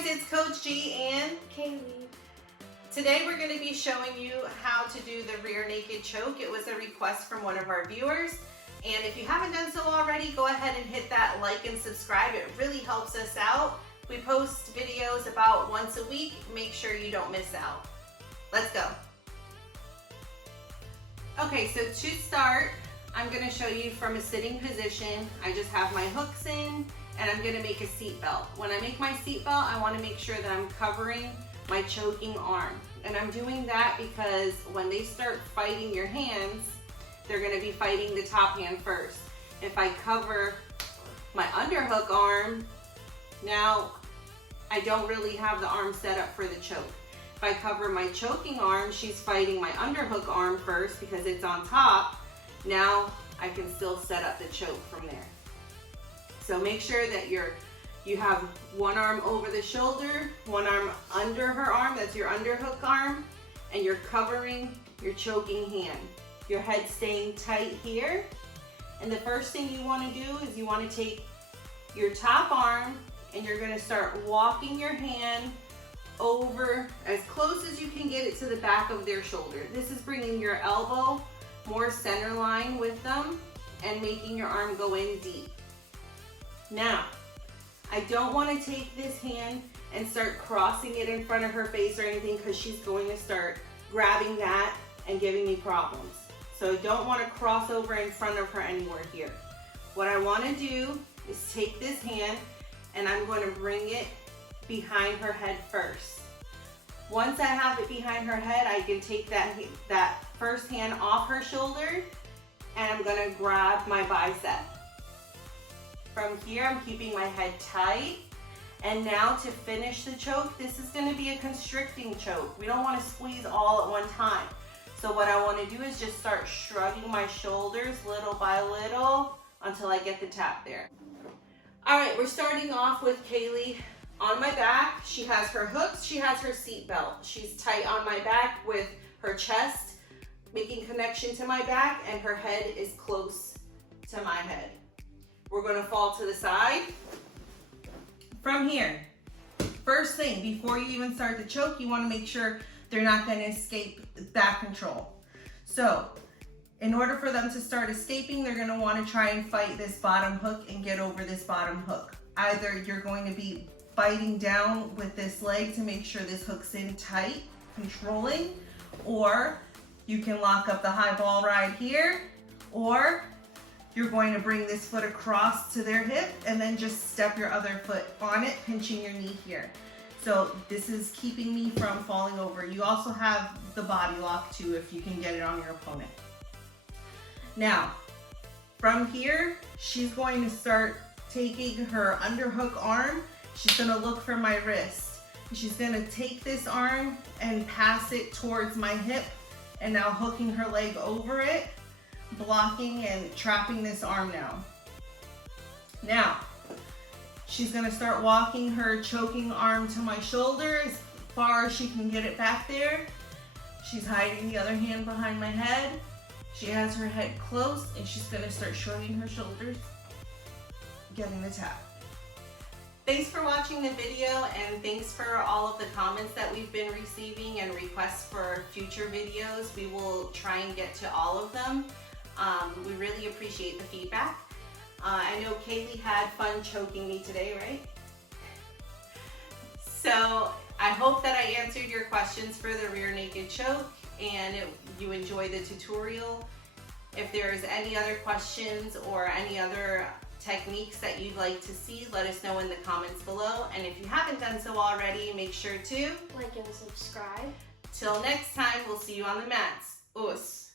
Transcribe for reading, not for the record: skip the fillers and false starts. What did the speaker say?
guys, it's Coach G and Kaylee. Today we're going to be showing you how to do the rear naked choke. It was a request from one of our viewers. And if you haven't done so already, go ahead and hit that like and subscribe. It really helps us out. We post videos about once a week. Make sure you don't miss out. Let's go. Okay, so to start, I'm going to show you from a sitting position. I just have my hooks in and I'm going to make a seat belt. When I make my seat belt, I want to make sure that I'm covering my choking arm. And I'm doing that because when they start fighting your hands, they're going to be fighting the top hand first. If I cover my underhook arm, now I don't really have the arm set up for the choke. If I cover my choking arm, she's fighting my underhook arm first because it's on top. Now I can still set up the choke from there. So make sure that you have one arm over the shoulder, one arm under her arm, that's your underhook arm, and you're covering your choking hand. Your head staying tight here. And the first thing you want to do is you want to take your top arm and you're going to start walking your hand over as close as you can get it to the back of their shoulder. This is bringing your elbow more center line with them and making your arm go in deep. Now, I don't want to take this hand and start crossing it in front of her face or anything because she's going to start grabbing that and giving me problems. So I don't want to cross over in front of her anywhere here. What I want to do is take this hand and I'm going to bring it behind her head first. Once I have it behind her head, I can take that first hand off her shoulder and I'm going to grab my bicep. From here, I'm keeping my head tight. And now to finish the choke, this is going to be a constricting choke. We don't want to squeeze all at one time. So what I want to do is just start shrugging my shoulders little by little until I get the tap there. All right, we're starting off with Kaylee on my back. She has her hooks, she has her seat belt. She's tight on my back with her chest, making connection to my back, and her head is close to my head. We're gonna fall to the side. From here, first thing, before you even start the choke, you wanna make sure they're not gonna escape back control. So, in order for them to start escaping, they're gonna wanna try and fight this bottom hook and get over this bottom hook. Either you're going to be biting down with this leg to make sure this hook's in tight, controlling, or you can lock up the high ball ride here, or you're going to bring this foot across to their hip and then just step your other foot on it, pinching your knee here. So this is keeping me from falling over. You also have the body lock too if you can get it on your opponent. Now, from here, she's going to start taking her underhook arm. She's gonna look for my wrist. She's gonna take this arm and pass it towards my hip and now hooking her leg over it, blocking and trapping this arm now. Now, she's gonna start walking her choking arm to my shoulder as far as she can get it back there. She's hiding the other hand behind my head. She has her head close and she's gonna start shrugging her shoulders, getting the tap. Thanks for watching the video and thanks for all of the comments that we've been receiving and requests for future videos. We will try and get to all of them. We really appreciate the feedback. I know Kaylee had fun choking me today, right? So I hope that I answered your questions for the rear naked choke and you enjoy the tutorial. If there's any other questions or any other techniques that you'd like to see, let us know in the comments below. And if you haven't done so already, make sure to like and subscribe. Till next time, we'll see you on the mats. Us.